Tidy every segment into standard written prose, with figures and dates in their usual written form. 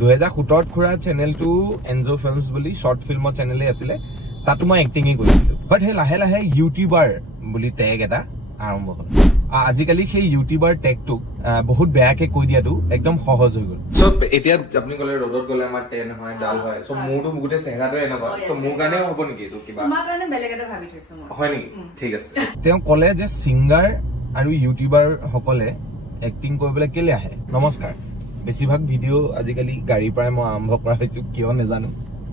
2017 খুৰা চেনেলটো Enzo films বুলি শৰ্ট ফিল্মৰ চেনেলে আছিলে তাতো মই এক্টিংই কৰিছিলো বাট হে লাহে লাহে ইউটিউবাৰ বুলি ট্যাগ এটা আৰম্ভ হ'ল আজিকালি সেই ইউটিউবাৰ ট্যাগটো বহুত বেয়াকে কৈ দিয়াটো একদম সহজ হৈ গ'ল সো এতিয়া আপুনি ক'লে ৰডত গ'লে আমাৰ টেন হয় ডাল হয় সো মোৰটো গুটে চেহেৰাটো এনেকুৱা তো মোৰ কাৰণে হ'ব নেকি তো কিবা তোমাৰ কাৰণে বেলেগ এটা ভাবি থৈছো মই হয় নেকি ঠিক আছে তেওঁ ক'লে যে সিঙ্গাৰ আৰু ইউটিউবাৰ সকলে এক্টিং কৰিবলৈ কেলে আহে নমস্কাৰ বেছিভাগ ভিডিও আজিকালি গাড়ীৰ পৰাই মই আৰম্ভ কৰা হৈছো কিয় নেজানো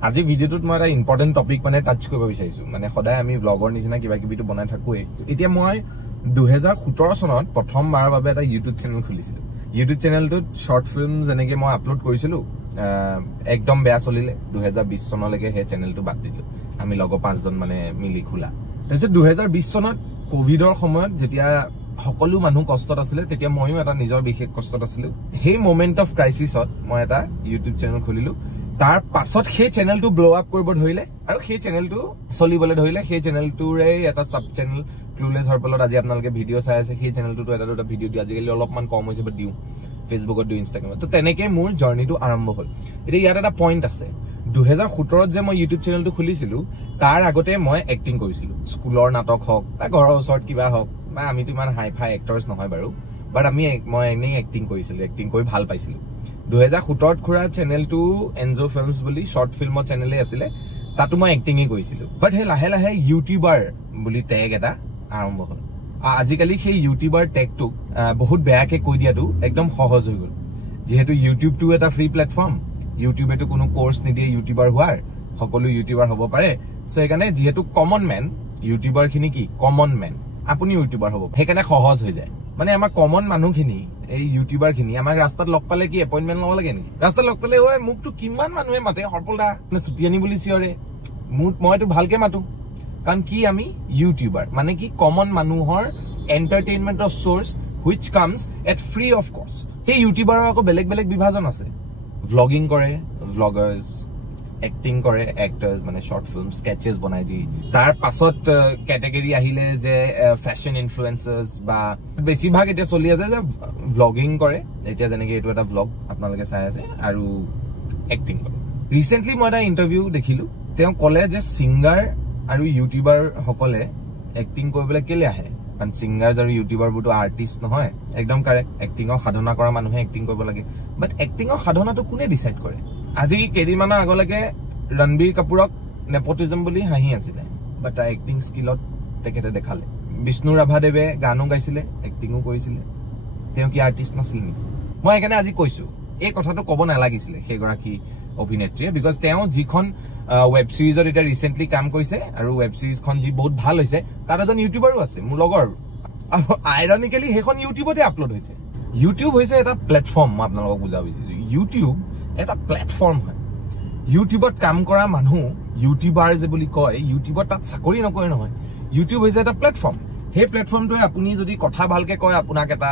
আজি ভিডিওটোত মই এটা ইম্পৰ্টেন্ট টপিক মানে টাচ কৰিব বিচাৰিছো মানে সদায় আমি ব্লগৰ নিচিনা কিবা কিবিটো বনাই থাকোৱে এতিয়া মই 2017 চনত প্ৰথমবাৰৰ বাবে এটা ইউটিউব চেনেল খুলিছিলো ইউটিউব চেনেলটোত শৰ্ট ফিল্ম যেনেকে মই আপলোড কৰিছিলো একদম বেয়া চলিলে 2020 চনলৈকে হে চেনেলটো বাদ দিলো আমি লগ পাঁচজন মানে মিলি খোলা তাৰপিছত 2020 চনত কোভিডৰ সময়ত যেতিয়া সকলো মানুহ কষ্টত আছিল তেতিয়া মইও এটা নিজৰ বিশেষ কষ্টত আছিলো সেই মোমেন্ট অফ ক্ৰাইসিছত মই এটা ইউটিউব চেনেল খুলিলো তাৰ পাছত সেই চেনেলটো ব্লো আপ কৰিব ধৰিলে আৰু সেই চেনেলটো চলিবলৈ ধৰিলে সেই চেনেলটোৰে এটা সাব চেনেল ক্লুলেছ হৰপলত আজি আপোনালোকে ভিডিও চাই আছে সেই চেনেলটোতো এটা দুটা ভিডিও দি আজিকালি অলপমান কম হৈছে বাট দিও ফেসবুকত দিও ইনষ্টাগ্ৰামত তো তেনেকে মোৰ জাৰ্নিটো আৰম্ভ হ'ল এতিয়া ইয়াত এটা পইণ্ট আছে 2017 যে মই ইউটিউব চেনেলটো খুলিছিলো তাৰ আগতে মই এক্টিং কৰিছিলো স্কুলৰ নাটক হওক বা ঘৰৰ ওচৰত কিবা হওক বা আমিতো ইমান হাই ফাই এক্টৰ্ছ নহয় বাৰু বাট মই এনেই এক্টিং কৰিছিলো এক্টিং কৰি ভাল পাইছিলো 2017 খুৰা চেনেলটো এনজো ফিল্মছ বুলি শৰ্ট ফিল্মৰ চেনেলে আছিলে তাতো মই এক্টিংই কৰিছিলো বাট হে লাহে লাহে ইউটিউবাৰ বুলি ট্যাগ এটা আৰম্ভ হ'ল আজিকালি সেই ইউটিউবাৰ ট্যাগটো বহুত বেয়াকে কৈ দিয়াটো একদম সহজ হৈ গ'ল যেহেতু ইউটিউবটো এটা ফ্ৰী প্লেটফৰ্ম ইউটিউবেটো কোনো কোৰ্স নিদিয়ে ইউটিউবাৰ হোৱাৰ সকলো ইউটিউবাৰ হ'ব পাৰে সো একাৰণে যেহেতু কমন ম্যান ইউটিউবাৰ খিনি কি কমন ম্যান আপুনি ইউটিউবাৰ হ'ব সেইকাৰণে সহজ হৈ যায় মানে আমাৰ কমন মানুহখিনি এই ইউটিউবাৰ খিনি আমাৰ ৰাস্তাত লগ পালে কি এপইন্টমেন্ট লব লাগে নেকি ৰাস্তাত লগ পালে ওই মুকটো কিমান মানুহে মাতে হৰপলদা মানে ছুটিয়ানি বুলি চিয়ৰে মইতো ভালকে মাতো কাৰণ কি আমি ইউটিউবাৰ মানে কি কমন মানুহৰ এন্টাৰটেইনমেন্টৰ source which comes at free of cost এই ইউটিউবাৰৰ আকৌ বেলেগ বেলেগ বিভাজন আছে vlogging কৰে vloggers এক্টিং কৰে এক্টৰ্স মানে শৰ্ট ফিল্ম স্কেচেস বনাই যি তাৰ পাছত ক্যাটাগৰী আহিলে যে ফ্যাশন ইনফ্লুয়েন্সাৰ্স বা বেছিভাগ এটা চলি আছে যে vlogging কৰে এতিয়া যেনেকে এটো এটা vlog আপোনালোকে চাই আছে আৰু এক্টিং কৰে ৰিসেন্টলি মই এটা ইন্টাৰভিউ দেখিলো তেওঁ ক'লে যে সিঙ্গাৰ আৰু ইউটিউবাৰ সকলে এক্টিং কৰিবলৈ কেলে আহে কাৰণ সিঙ্গাৰছ আৰু ইউটিউবাৰ বুটো আৰ্টিষ্ট নহয় একদম কাৰেক্ট এক্টিংৰ সাধনা কৰা মানুহে এক্টিং কৰিব লাগে বাট এক্টিংৰ সাধনাটো কোনে ডিসাইড কৰে আজি কেদিমানৰ আগলৈকে ৰণবীৰ কাপুৰক নেপোটিজম বুলি হাঁহি আছিল বাট এক্টিং স্কিলত তেখেতে দেখালে বিষ্ণু ৰাভাদেৱে গানো গাইছিলে এক্টিংও কৰিছিল তেওঁ কি আৰ্টিষ্ট নাছিল নেকি মই একাৰণে আজি কৈছো এই কথাটো ক'ব নালাগিছিল সেইগৰাকী অভিনেত্ৰীয়ে বিকজ তেওঁ যিখন ওয়েব সিৰিজত এটা ৰিসেন্টলি কাম কৰিছে আৰু ওয়েব সিৰিজখন যি বহুত ভাল হৈছে তাৰ এজন ইউটিউবাৰো আছে মোৰ লগৰ আৰু আইৰনিক্যালি হেখন ইউটিউবতে আপলোড হৈছে ইউটিউব হৈছে এটা প্লেটফৰ্ম মই আপোনালোকক বুজাব বিচাৰিছো ইউটিউব এটা প্লেটফৰ্ম হয় ইউটিউবত কাম কৰা মানুহ ইউটিউবাৰ যে বুলি কয় ইউটিউবত তাত চাকৰি নকৰে নহয় ইউটিউব হৈছে এটা প্লেটফৰ্ম সেই প্লেটফৰ্মটোৱে আপুনি যদি কথা ভালকে কয় আপোনাক এটা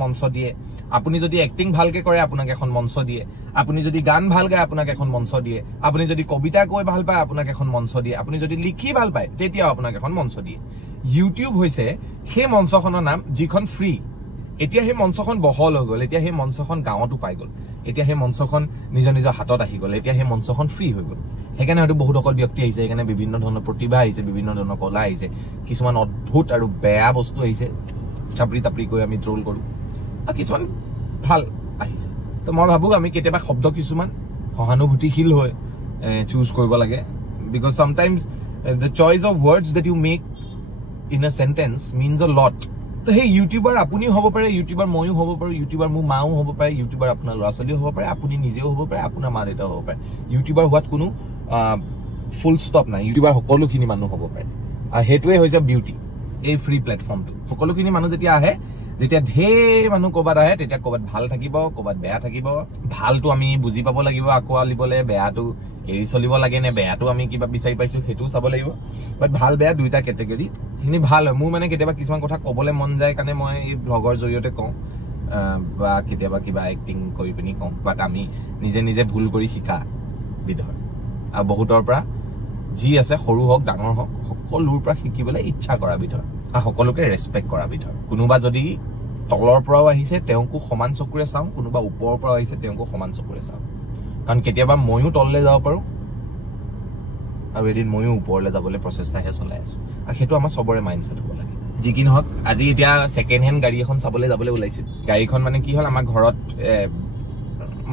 মঞ্চ দিয়ে আপুনি যদি এক্টিং ভালকে কৰে আপোনাক এখন মঞ্চ দিয়ে আপুনি যদি গান ভাল গায় আপোনাক এখন মঞ্চ দিয়ে আপুনি যদি কবিতা কৈ ভাল পায় আপোনাক এখন মঞ্চ দিয়ে আপুনি যদি লিখি ভাল পায় তেতিয়াও আপোনাক এখন মঞ্চ দিয়ে ইউটিউব হৈছে সেই মঞ্চখনৰ নাম যিখন ফ্ৰী এতিয়া সেই মঞ্চখন বহল হৈ গ'ল এতিয়া সেই মঞ্চখন গাঁৱতো পাই গ'ল এতিয়া সেই মঞ্চখন নিজৰ নিজৰ হাতত আহি গ'ল এতিয়া সেই মঞ্চখন ফ্ৰী হৈ গ'ল সেইকাৰণে হয়তো বহুত অকল ব্যক্তি আহিছে সেইকাৰণে বিভিন্ন ধৰণৰ প্ৰতিভা আহিছে বিভিন্ন ধৰণৰ কলা আহিছে কিছুমান অদ্ভুত আৰু বেয়া বস্তু আহিছে চাপৰি তাপৰি কৈ আমি ট্ৰোল কৰো আৰু কিছুমান ভাল আহিছে তো মই ভাবো আমি কেতিয়াবা শব্দ কিছুমান সহানুভূতিশীল হৈ চুজ কৰিব লাগে because সামটাইমছ the choice of words that you make in a sentence means a lot তো হে ইউটিউবাৰ আপুনি হ'ব পাৰে ইউটিউবাৰ মইও হ'ব পাৰে ইউটিউবাৰ মোৰ মাও হ'ব পাৰে ইউটিউবাৰ আপোনাৰ ল'ৰা-ছোৱালীও হ'ব পাৰে আপুনি নিজেও হ'ব পাৰে আপোনাৰ মা দেউতাও হ'ব পাৰে ইউটিউবাৰ হোৱাত কোনো ফুল ষ্টপ নাই ইউটিউবাৰ সকলোখিনি মানুহ হ'ব পাৰে আৰু হেতুৱে হৈছে বিউটি এই ফ্ৰী প্লেটফৰ্মটো সকলোখিনি মানুহ যেতিয়া আহে যেতিয়া ঢেৰ মানুহ ক'বাত আহে তেতিয়া ক'বাত ভাল থাকিব ক'বাত বেয়া থাকিব ভালটো আমি বুজি পাব লাগিব আকোৱালিবলে বেয়াটো এৰি চলিব লাগে নে বেয়াটো আমি কিবা বিচাৰি পাইছো হেতু চাব লাগিব বাট ভাল বেয়া দুইটা ক্যাটাগৰী হিনি ভাল হয় মোৰ মানে কেতিয়াবা কিছুমান কথা ক'বলে মন যায় কাৰণে মই এই ব্লগৰ জৰিয়তে কওঁ বা কেতিয়াবা কিবা এক্টিং কৰি পিনি কওঁ বাট আমি নিজে নিজে ভুল কৰি শিকা বিধৰ আৰু বহুতৰ পৰা যি আছে সৰু হওক ডাঙৰ হওক সকলোৰ পৰা শিকিবলৈ ইচ্ছা কৰা বিধৰ আৰু সকলোকে ৰেসপেক্ট কৰা বিধৰ কোনোবা যদি তলৰ পৰাও আহিছে তেওঁকো সমান চকুৰে চাওঁ কোনোবা ওপৰৰ পৰা আহিছে তেওঁকো সমান চকুৰে চাওঁ কাৰণ কেতিয়াবা ময়ো তললৈ যাব পাৰো আৰু এদিন ময়ো ওপৰলৈ যাবলৈ প্ৰচেষ্টাহে চলাই আছো আৰু সেইটো আমাৰ চবৰে মাইণ্ডছেট হ'ব লাগে যি কি নহওক আজি এতিয়া ছেকেণ্ড হেণ্ড গাড়ী এখন চাবলৈ যাবলৈ ওলাইছো গাড়ীখন মানে কি হ'ল আমাৰ ঘৰত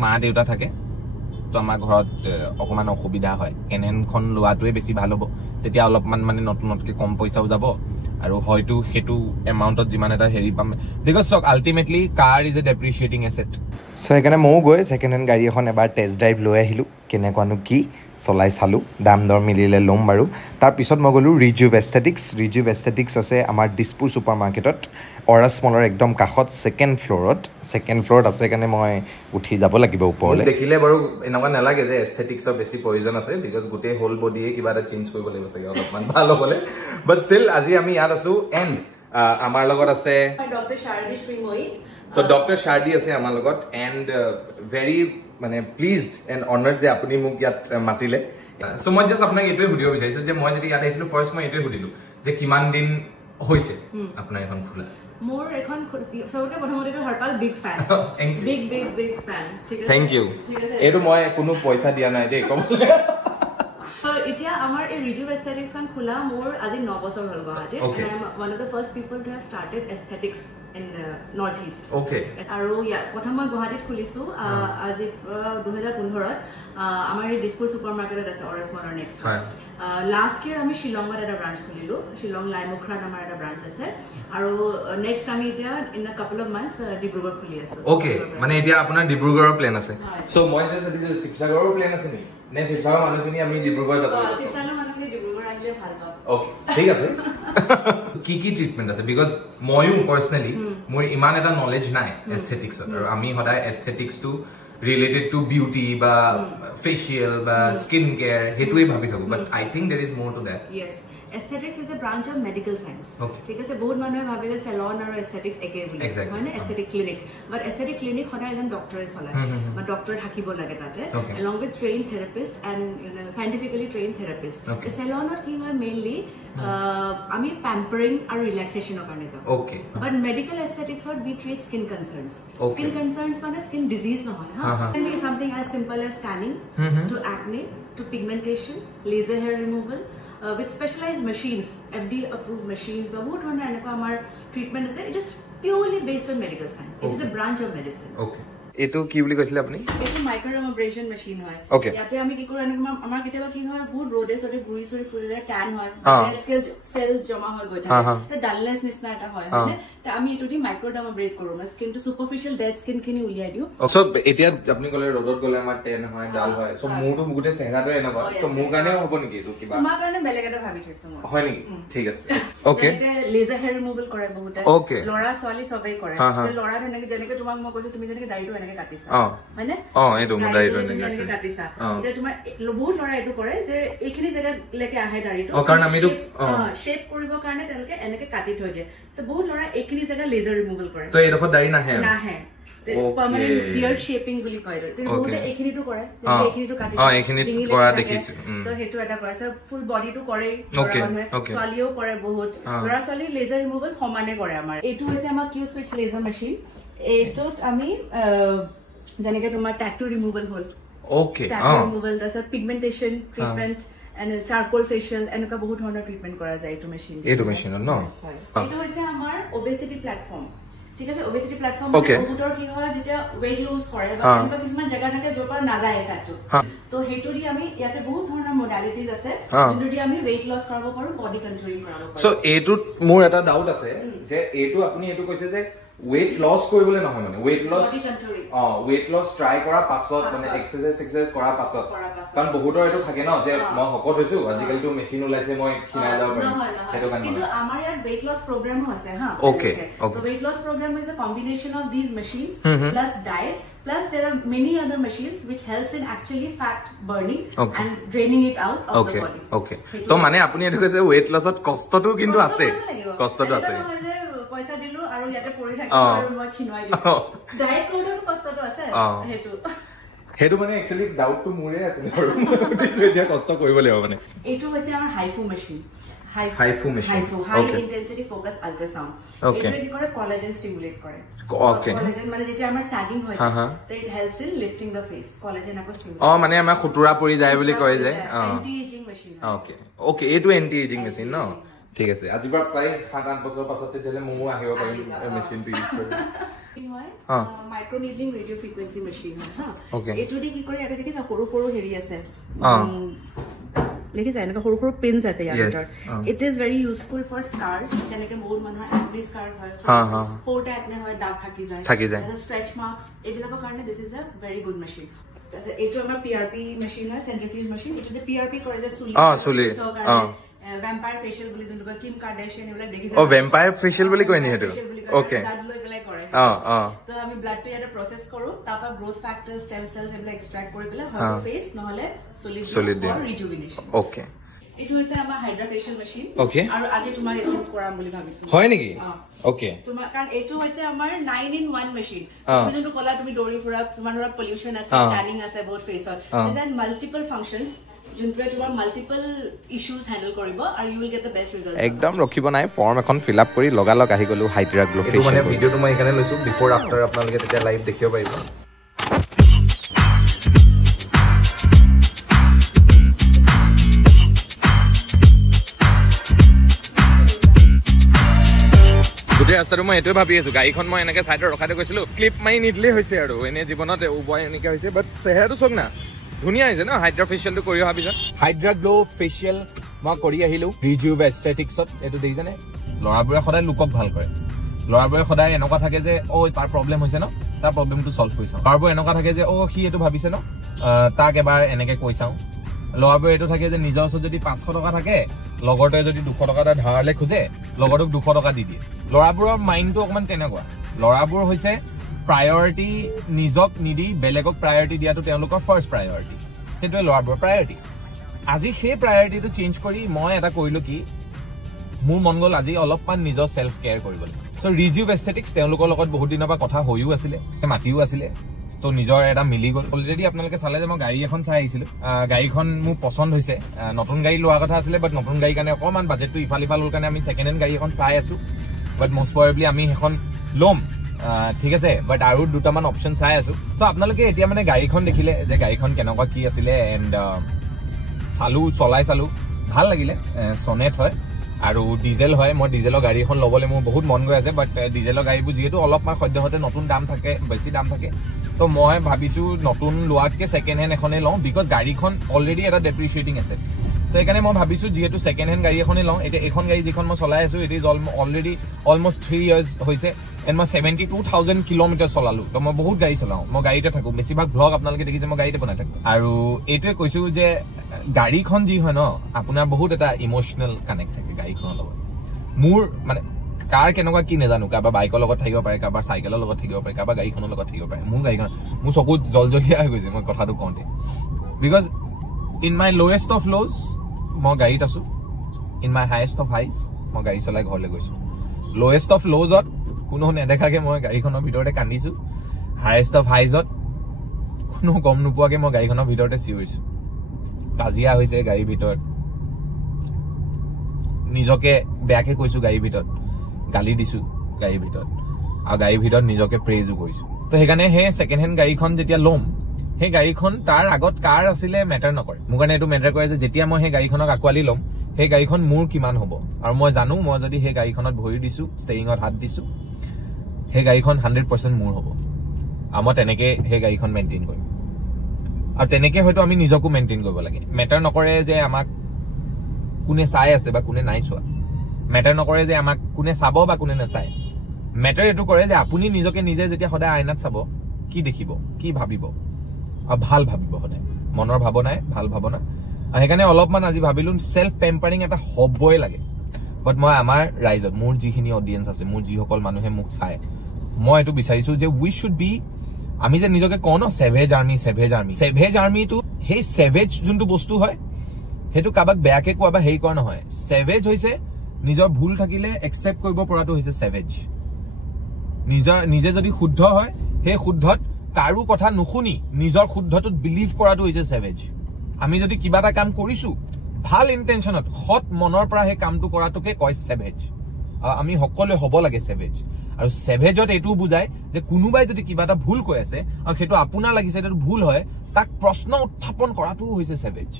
মা দেউতা থাকে তো আমাৰ ঘৰত অকমান অসুবিধা হয় কেনেনখন লোৱাটোৱে বেছি ভাল হ'ব তেতিয়া অলপমান মানে নতুনতকৈ কম পইচাও যাব আৰু হয়তো সেইটো এমাউণ্টত যিমান এটা হেৰি পাম বিকজ চক ultimately car is a depreciating asset so' সেইকাৰণে ময়ো গৈ ছেকেণ্ড হেণ্ড গাড়ী এখন এবাৰ টেষ্ট ড্ৰাইভ লৈ আহিলোঁ কেনেকুৱানো কি চলাই চালোঁ দাম দৰ মিলিলে ল'ম বাৰু তাৰপিছত মই গ'লোঁ ৰিজুভ এস্থেটিক্স আছে আমাৰ দিছপুৰ ছুপাৰ মাৰ্কেটত অৰাছ মলৰ একদম কাষত ছেকেণ্ড ফ্ল'ৰত আছে কাৰণে মই উঠি যাব লাগিব ওপৰলৈ দেখিলে বাৰু এনেকুৱা নালাগে যে এস্থেটিক্সৰ বেছি প্ৰয়োজন আছে বিকজ গোটেই হোল বডিয়ে কিবা এটা চেঞ্জ কৰিব লাগিব চাগে অলপমান ভাল হ'বলৈ বাট ষ্টিল আজি আমি ইয়াত আছোঁ এণ্ড আমাৰ লগত আছে doctor Shardi Srimoyee So Dr. Shardi আছে আমাৰ লগত and very মানে pleased and honored যে আপুনি মোক ইয়াত মাতিলে so মই just আপোনাক এইটোৱে সুধিব বিচাৰিছো যে মই যদি ইয়াত আহিছিলো ফাৰ্ষ্ট মই এইটোৱে সুধিলো যে কিমান দিন হৈছে আপোনাৰ এখন খোলা মোৰ এখন সবকে প্ৰথমতেটো Harpal big fan big fan ঠিক আছে থ্যাংক ইউ এইটো মই কোনো পইচা দিয়া নাই দেই কম এতিয়া আমাৰ এই ৰিজুভ এস্থেটিক্সখন খোলা মোৰ আজি 9 বছৰ হ'ল গুৱাহাটীত and I am one of the first people to have started aesthetics in North East. Okay. আৰু প্ৰথম মই গুৱাহাটীত খুলিছো আজি 2015ত আমাৰ এই দিছপুৰ ছুপাৰ মাৰ্কেটত আছে অৰাছ মলৰ নেক্সট লাষ্ট ইয়াৰ আমি শিলঙত এটা ব্ৰাঞ্চ খুলিলো শিলং লাইমুখৰাত আমাৰ এটা ব্ৰাঞ্চ আছে আৰু নেক্সট আমি এতিয়া in a couple of months Dibrugarh খুলি আছো ওকে মানে এতিয়া আপোনাৰ ডিব্ৰুগড়ৰ প্লেন আছে সো মই যে শিৱসাগৰৰ প্লেন আছে নেকি নে শিৱসাগৰ মানুহখিনি আমি ডিব্ৰুগড় যাব শিৱসাগৰ মানুহখিনি ডিব্ৰুগড় আহিলে ভাল পাব ওকে ঠিক আছে কি ট্ৰিটমেন্ট আছে বিকজ ময়ো পাৰ্সনেলি মোৰ ইমান এটা নলেজ নাই এস্থেটিক্সত আৰু আমি সদায় এস্থেটিক্সটো ৰিলেটেড টু বিউটি বা ফেচিয়েল বা স্কিন কেয়াৰ হেতুৱে ভাবি থাকো but I think there is more to that yes aesthetics is a branch of medical science ঠিক আছে বহুত মানুহে ভাবে যে salon আৰু aesthetics একে বুলি হয় না aesthetic clinic but aesthetic clinic সদায় এজন ডক্টৰে চলায় বা ডক্টৰ থাকিব লাগে তাতে along with trained therapist and scientifically trained therapist salon কি হয় mainly আমি pampering আৰু relaxation কাৰণে যাওঁ okay but medical aesthetics we treat skin concerns মানে skin disease নহয় can be something as simple as tanning to acne to pigmentation laser hair removal with specialized machines FDA approved machines but what one and our treatment is it is purely based on medical science it is a branch of medicine okay এটো কি বুলি কৈছিলে আপুনি এটো মাইক্ৰোডাৰ্মাব্ৰেশন machine হয় ইয়াতে আমি কি কৰো আমাৰ কেতিয়াবা কি হয় বহুত ৰ'দে সতে গুৰি সৰি ফুৰিলে ট্যান হয় স্কেল সেল জমা হৈ গৈ থাকে ডালনেস নিচিনা এটা হয় মানে তে আমি এটো দি মাইক্ৰোডাৰ্মাব্ৰেট কৰো মানে স্কিন টু সুপাৰফিশিয়াল ডেড স্কিন খিনি উলিয়াই দিও সো এতিয়া আপুনি কলে ৰ'দত গলে আমাৰ ট্যান হয় ডাল হয় সো মুটো গুটে চেহাৰাটো এনেকুৱা তো মোৰ কাৰণে হ'ব নেকি তো কিবা তোমাৰ কাৰণে বেলেগ এটা ভাবি থৈছো মই হয় নেকি ঠিক আছে ওকে লেজাৰ হেয়াৰ ৰিমুভাল কৰে বহুতে ওকে লৰা ছোৱালী সবেই কৰে লৰা ধৰণে যেনেকৈ তোমাক মই কৈছো তুমি যেনেকৈ দাইটো এনেকৈ কাটিছা হয়নে এইটো মোৰ দাইটো এনেকৈ কাটিছা এতিয়া তোমাৰ বহুত লৰা এইটো কৰে যে এইখিনি জায়গা লেকে আহে দাইটো কাৰণ আমি এইটো শেপ কৰিব কাৰণে তেওঁলোকে এনেকৈ কাটি থৈ দিয়ে তো বহুত লৰা এইখিনি জায়গা লেজাৰ ৰিমুভাল কৰে তো এইডোখৰ দাই নাহে permanent beard shaping বুলি কয় তে বহুতে এইখিনিটো কৰে এইখিনিটো কাটি এইখিনিত কৰা দেখিছো তো হেতু এটা কৰে সো ফুল বডিটো কৰে ছোৱালীও কৰে বহুত লৰা ছোৱালী লেজাৰ ৰিমুভাল সমানে কৰে আমাৰ এইটো হৈছে আমাৰ কিউ সুইচ লেজাৰ মেশিন এইটোত আমি যেনেকৈ তোমাৰ ট্যাটু ৰিমুভাল হল ওকে ট্যাটু ৰিমুভাল তাৰছত pigmentation treatment and charcoal facial এনেকা বহুত ধৰণৰ ট্ৰিটমেন্ট কৰা যায় এইটো মেশিন ন এইটো হৈছে আমাৰ obesity platform ঠিক আছে obesity platform বহুতৰ কি হয় যেতিয়া weight lose কৰে বা এনেকা কিছুমান জায়গা থাকে যৰ পৰা না যায় ফেটটো তো হেতু দি আমি ইয়াতে বহুত ধৰণৰ মডালিটিজ আছে যোনটো দি আমি weight loss কৰাব পাৰো body contouring কৰাব পাৰো সো এইটো মোৰ এটা ডাউট আছে যে এইটো আপুনি এইটো কৈছে যে weight loss কৰিবলৈ নহয় মানে weight loss try কৰা পাছত মানে exercise কৰা পাছত কাৰণ বহুতৰ এটো থাকে ন যে মই হকত হৈছো আজিকালিটো মেশিন ওলাইছে মই খিনাই যাব পাৰিম হেতু কাৰণে কিন্তু আমাৰ ইয়াত weight loss program আছে হা okay so weight loss program is a combination of these machines plus diet plus there are many other machines which helps in actually fat burning and draining it out of the body okay তো মানে আপুনি এটো কৈছে weight loss ত কষ্টটো কিন্তু আছে কষ্টটো আছে পইচা দিলো আৰু ইয়াতে পৰি থাকিলো আৰু মই খিনৱাই দিলো ডায়েট কৰোঁতে কষ্টটো আছে হেতু হেতু মানে একচুয়ালি ডাউটটো মোৰে আছিল আৰু এতিয়া কষ্ট কৰিব লাগিব মানে এইটো হৈছে আমাৰ HIFU machine HIFU machine high intensity focus ultrasound okay এইটো কি কৰে কোলাজেন স্টিমুলেট কৰে ওকে কোলাজেন মানে যেতিয়া আমাৰ সাগিং হয় তে it helps in lifting the face collagen আকো স্টিমুলেট মানে আমাৰ খুতুৰা পৰি যায় বুলি কয় যে anti ageing machine okay okay এইটো এন্টি এজিং মেচিন ন ঠিক আছে আজি পৰা প্ৰায় 7-8 বছৰ পাছত তেলে মমো আহিব পাৰিম মেচিনটো ইউজ কৰি হয় micro needling radio frequency machine হা ওকে এইটো দি কি কৰে এটা দেখি সৰু সৰু হেৰি আছে लेकिन जाने का सৰু সৰু পিনস আছে ইয়াৰ ভিতৰত it is very useful for scars যেনেকে বহুত মানুহৰ এক্নে স্কাৰ্স হয় ফোৰটা এক্নে হয় দাগ থাকি যায় স্ট্ৰেচ মাৰ্কস এইবিলাকৰ কাৰণে this is a very good machine এইটো আমাৰ পিআৰপি মেচিন হয় সেন্ট্ৰিফিউজ মেচিন এইটো যে পিআৰপি কৰে যে চুলি ভ্যাম্পায়াৰ ফেশিয়াল বুলি যোনটো কিম কাৰ্ডাশিয়ান এবিলাক দেখিছে ভ্যাম্পায়াৰ ফেশিয়াল বুলি কয় নি হেতু ওকে ব্লাড লৈ পেলাই কৰে তো আমি ব্লাডটো ইয়াতে প্ৰসেস কৰো তাপা গ্ৰোথ ফ্যাক্টৰ স্টেম সেলস এবিলাক এক্সট্ৰাক্ট কৰি পেলাই হয় ফেস নহলে সলিড ফৰ ৰিজুভিনেশন ওকে এইটো হৈছে আমাৰ হাইড্ৰা ফেশিয়াল মেচিন ওকে আৰু আজি তোমাৰ এইটো কৰাম বুলি ভাবিছো হয় নেকি ওকে তোমাৰ কাৰণ এইটো হৈছে আমাৰ 9-in-1 মেচিন তুমি যোনটো কলা তুমি দৌৰি ফুৰা তোমাৰ পলিউশন আছে ট্যানিং আছে বহুত ফেসত দেন মাল্টিপল ফাংশনস যোনটোৱে তোমাৰ মাল্টিপল ইস্যুজ হ্যান্ডল কৰিব আৰু you will get the best result একদম ৰখিব নাই ফৰ্ম এখন ফিল আপ কৰি লগালগ আহি গলো হাইড্ৰা গ্লো ফেশিয়াল মানে ভিডিওটো মই এখানে লৈছো বিফোৰ আফটাৰ আপোনালোকে তেতিয়া লাইভ দেখিব পাৰিব গোটেই ৰাস্তাটো মই এইটোৱে ভাবি আছো গাড়ীখন মই এনেকে সাইডত ৰখাতে গৈছিলো ক্লিপ মাৰি নিদিলে হৈছে আৰু এনে জীৱনত উপায় এনেকে হৈছে বাট চেহেৰাটো চক না ধুনীয়া হৈছে ন হাইড্ৰা ফেশিয়ালটো কৰি অহা পিছত হাইড্ৰা গ্লো ফেশিয়াল মই কৰি আহিলো ৰিজুভ এস্থেটিক্সত এইটো দেখিছানে লৰাবোৰে সদায় লোকক ভাল কৰে লৰাবোৰে সদায় এনেকুৱা থাকে যে তাৰ প্ৰব্লেম হৈছে ন তাৰ প্ৰব্লেমটো সলভ কৰিছা লৰাবোৰে এনেকুৱা থাকে যে সি এইটো ভাবিছে ন তাক এবাৰ এনেকে কৈ চাওঁ লৰাবোৰে এইটো থাকে যে নিজৰ ওচৰত যদি 500 টকা থাকে লগৰটোৱে যদি 200 টকা ধাৰলে খোজে লগৰটোক 200 টকা দি দিয়ে লৰাবোৰৰ মাইণ্ডটো অকমান তেনেকুৱা লৰাবোৰ হৈছে প্ৰায়োৰিটি নিজক নিদি বেলেগক প্ৰায়োৰিটি দিয়াটো তেওঁলোকৰ ফাৰ্ষ্ট প্ৰায়োৰিটি সেইটোৱে লৰাবোৰৰ প্ৰায়োৰিটি আজি সেই প্ৰায়োৰিটিটো চেঞ্জ কৰি মই এটা কৰিলো কি মোৰ মন গ'ল আজি অলপমান নিজৰ সেলফ কেয়াৰ কৰিবলৈ সো ৰিজুভ এস্থেটিক্স তেওঁলোকৰ লগত বহুত দিনৰ পৰা কথা হৈও আছিলে মাতিও আছিলে তো নিজৰ এটা মিলি গ'ল অলৰেডি আপোনালোকে চালে যে মই গাড়ী এখন চাই আহিছিলো গাড়ীখন মোৰ পছন্দ হৈছে নতুন গাড়ী লোৱা কথা আছিলে বাট নতুন গাড়ী কাৰণে অকমান বাজেটটো ইফাল হ'ল কাৰণে আমি সেকেন্ড হ্যান্ড গাড়ী এখন চাই আছো বাট মোষ্ট প্ৰবেবলি আমি এখন লম ঠিক আছে বাট আৰু দুটামান অপচন চাই আছো তো আপোনালোকে এতিয়া মানে গাড়ীখন দেখিলে যে গাড়ীখন কেনেকুৱা কি আছিলে এণ্ড চলাই চালো ভাল লাগিলে সনেট হয় আৰু ডিজেল হয় মই ডিজেলৰ গাড়ী এখন ল'বলৈ মোৰ বহুত মন গৈ আছে বাট ডিজেলৰ গাড়ীবোৰ যিহেতু অলপমান সদ্যহতে নতুন দাম থাকে বেছি দাম থাকে তো মই ভাবিছো নতুন লোৱাতকে সেকেন্ড হ্যান্ড এখনে লওঁ বিকজ গাড়ীখন অলৰেডি এটা ডেপ্ৰিচিয়েটিং আছে তো এইকাৰণে মই ভাবিছো যিহেতু সেকেন্ড হ্যান্ড গাড়ী এখনে লওঁ এতিয়া এখন গাড়ী যিখন মই চলাই আছো it is already almost 3 years হৈছে এণ্ড মই 72,000 কিলোমিটাৰ চলালো তো মই বহুত গাড়ী চলাওঁ মই গাড়ীতে থাকো বেছিভাগ ব্লগ আপোনালোকে দেখিছে মই গাড়ীতে বনাই থাকো আৰু এইটোৱে কৈছো যে গাড়ীখন যি হয় ন আপোনাৰ বহুত এটা ইমোশনেল কানেক্ট থাকে গাড়ীখনৰ লগত মোৰ মানে কাৰ কেনেকুৱা কি নেজানো কাৰোবাৰ বাইকৰ লগত থাকিব পাৰে কাৰোবাৰ চাইকেলৰ লগত থাকিব পাৰে কাৰোবাৰ গাড়ীখনৰ লগত থাকিব পাৰে মোৰ গাড়ীখন মোৰ চকুত জলজলীয়া হৈ গৈছে মই কথাটো কওঁতে because in my lowest of লোজ মই গাড়ীত আছো ইন মাই হাইয়েষ্ট অফ হাইজ মই গাড়ী চলাই ঘৰলৈ গৈছো লোৱেষ্ট অফ লোজত কোনো নেদেখাকে মই গাড়ীখনৰ ভিতৰতে কান্দিছো হাইয়েষ্ট অফ হাইজত কোনো গম নোপোৱাকে মই গাড়ীখনৰ ভিতৰতে চিঞৰিছো কাজিয়া হৈছে গাড়ীৰ ভিতৰত নিজকে বেয়াকে কৈছো গাড়ীৰ ভিতৰত গালি দিছো গাড়ীৰ ভিতৰত আৰু গাড়ীৰ ভিতৰত নিজকে প্ৰেজো কৰিছো তো সেইকাৰণে সেই সেকেন্ড হ্যান্ড গাড়ীখন যেতিয়া ল'ম সেই গাড়ীখন তাৰ আগত কাৰ আছিলে মেটাৰ নকৰে মোৰ কাৰণে এইটো মেটাৰ কৰে যে যেতিয়া মই সেই গাড়ীখনক আকোৱালি ল'ম সেই গাড়ীখন মোৰ কিমান হ'ব আৰু মই জানো মই যদি সেই গাড়ীখনত ভৰি দিছো ষ্টেৰিঙত হাত দিছো সেই গাড়ীখন 100% মোৰ হ'ব আৰু মই তেনেকে সেই গাড়ীখন মেইনটেইন কৰিম আৰু তেনেকে হয়তো আমি নিজকো মেইনটেইন কৰিব লাগে মেটাৰ নকৰে যে আমাক কোনে চাই আছে বা কোনে নাই চোৱা মেটাৰ নকৰে যে আমাক কোনে চাব বা কোনে নাচায় মেটাৰ এইটো কৰে যে আপুনি নিজকে নিজে যেতিয়া সদায় আইনাত চাব কি দেখিব কি ভাবিব আৰু ভাল ভাবিব সদায় মনৰ ভাৱনাই ভাল ভাৱনা সেইকাৰণে অলপমান আজি ভাবিলো সেলফ পেম্পাৰিং এটা হ'বই লাগে বাট মই আমাৰ ৰাইজত মোৰ যিখিনি অডিয়েন্স আছে মোৰ যিসকল মানুহে মোক চায় মই এইটো বিচাৰিছো যে উই শুড বি আমি যে নিজকে কওঁ ন সেভেজ আৰ্মিটো সেই সেভেজ যোনটো বস্তু হয় সেইটো কাবাক বেয়াকে কোৱা বা হেৰি কৰা নহয় সেভেজ হৈছে নিজৰ ভুল থাকিলে একচেপ্ট কৰিব পৰাটো হৈছে সেভেজ নিজে যদি শুদ্ধ হয় সেই শুদ্ধত কাৰো কথা নুশুনি নিজৰ শুদ্ধটোত বিলিভ কৰাটো হৈছে সেভেজ আমি যদি কিবা এটা কাম কৰিছো ভাল ইন্টেনশনত হট মনৰ পৰা হে কামটো কৰাটোকে কয় সেভেজ আমি সকলোৱে হ'ব লাগে সেভেজ আৰু সেভেজত এটো বুজায় যে কোনোবাই যদি কিবা এটা ভুল কৈ আছে আৰু হেতু আপোনাৰ লাগিছে এটো ভুল হয় তাক প্ৰশ্ন উত্থাপন কৰাটো হৈছে সেভেজ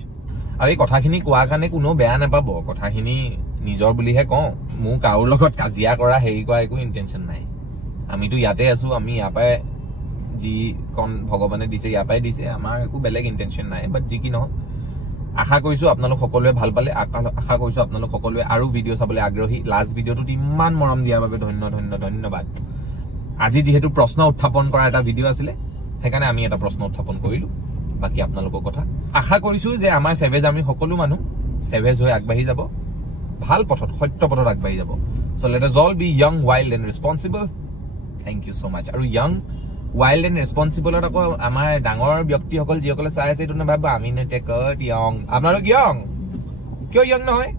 আৰু এই কথাখিনি কোৱা কাৰণে কোনো বেয়া নাপাব কথাখিনি নিজৰ বুলিহে কওঁ মোৰ কাৰোৰ লগত কাজিয়া কৰা হেৰি কৰা একো ইন্টেনশন নাই আমিতো ইয়াতে আছো আমি ইয়াপাই যি কোন ভগৱানে দিছে ইয়াপাই দিছে আমাৰ একো বেলেগ ইন্টেনশন নাই বাট যি কি নহয় আশা কৰিছো আপোনালোক সকলোৱে ভাল পালে আশা কৰিছো আপোনালোক সকলোৱে আৰু ভিডিও চাবলৈ আগ্ৰহী লাষ্ট ভিডিওটোত ইমান মৰম দিয়াৰ বাবে ধন্যবাদ আজি যেহেতু প্ৰশ্ন উত্থাপন কৰা এটা ভিডিও আছিল হেকানে আমি এটা প্ৰশ্ন উত্থাপন কৰিলো বাকি আপোনালোকৰ কথা আশা কৰিছো যে আমাৰ সেভেজ আমি সকলো মানুহ সেভেজ হৈ আগবাঢ়ি যাব ভাল পথত সত্য পথত আগবাঢ়ি যাব so let us all be young wild and responsible thank you so much আৰু ইয়ং ওয়াইল্ড এন্ড ৰেসপন্সিবল আকৌ আমাৰ ডাঙৰ ব্যক্তি সকল যিসকলে চাই আছে এটো নাভাবা আমি নে টেকট ইয়ং আপোনালোক ইয়ং কিয় ইয়ং নহয়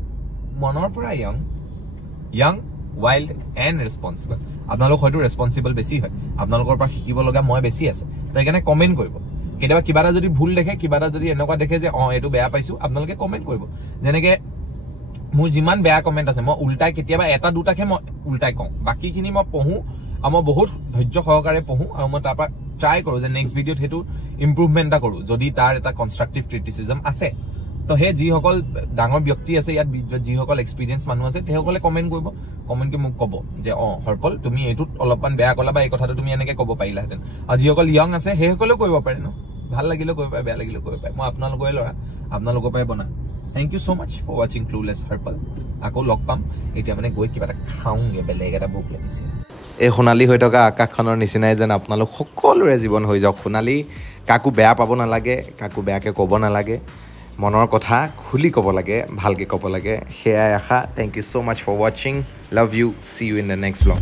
মনৰ পৰা ইয়ং ওয়াইল্ড এন্ড ৰেসপন্সিবল আপোনালোক হয়তো ৰেসপন্সিবল বেছি হয় আপোনালোকৰ পৰা শিকিব লগা মই বেছি আছে তো এখানে কমেন্ট কৰিব কেতিয়াবা কিবা এটা যদি ভুল দেখে কিবা এটা যদি এনেকুৱা দেখে যে এটো বেয়া পাইছো আপোনালোকে কমেন্ট কৰিব যেনেকে মোৰ যিমান বেয়া কমেন্ট আছে মই উল্টাই কেতিয়াবা এটা দুটাকে মই উল্টাই কওঁ বাকিখিনি মই পঢ়ো আমি বহুত ধৈৰ্য সহকাৰে পঢ়ো আৰু মই তাৰপা ট্ৰাই কৰো যে নেক্সট ভিডিওত হেতু ইমপ্ৰুভমেন্ট টা কৰো যদি তাৰ এটা কনস্ট্ৰাকটিভ ক্ৰিটিসিজম আছে তো হে যি সকল ডাঙৰ ব্যক্তি আছে ইয়াত যি সকল এক্সপেৰিয়েন্স মানুহ আছে তে সকলে কমেন্ট কৰিব কমেন্ট কে মোক কব যে হৰপল তুমি এটুত অলপমান বেয়া কলা বা এই কথাটো তুমি এনেকে কব পাৰিলাহেতেন আৰু যি সকল ইয়ং আছে হে সকলে কৰিব পাৰে ন ভাল লাগিলে কৰিব পাৰে বেয়া লাগিলে কৰিব পাৰে মই আপোনালোকৰে লৰা আপোনালোকৰ পৰাই বনা Thank you so much for watching Clueless Harpal. Ako log pam. Eti amane goi kiba ta khaunge beleg eta buk lagise. এই সোণালী হৈ থকা আকাশখনৰ নিচিনাই যেন আপোনালোক সকলোৰে জীৱন হৈ যাওক সোণালী কাকো বেয়া পাব নালাগে কাকো বেয়াকে ক'ব নালাগে মনৰ কথা খুলি ক'ব লাগে ভালকে ক'ব লাগে সেয়াই আশা thank you so much for watching love you see you in the next blog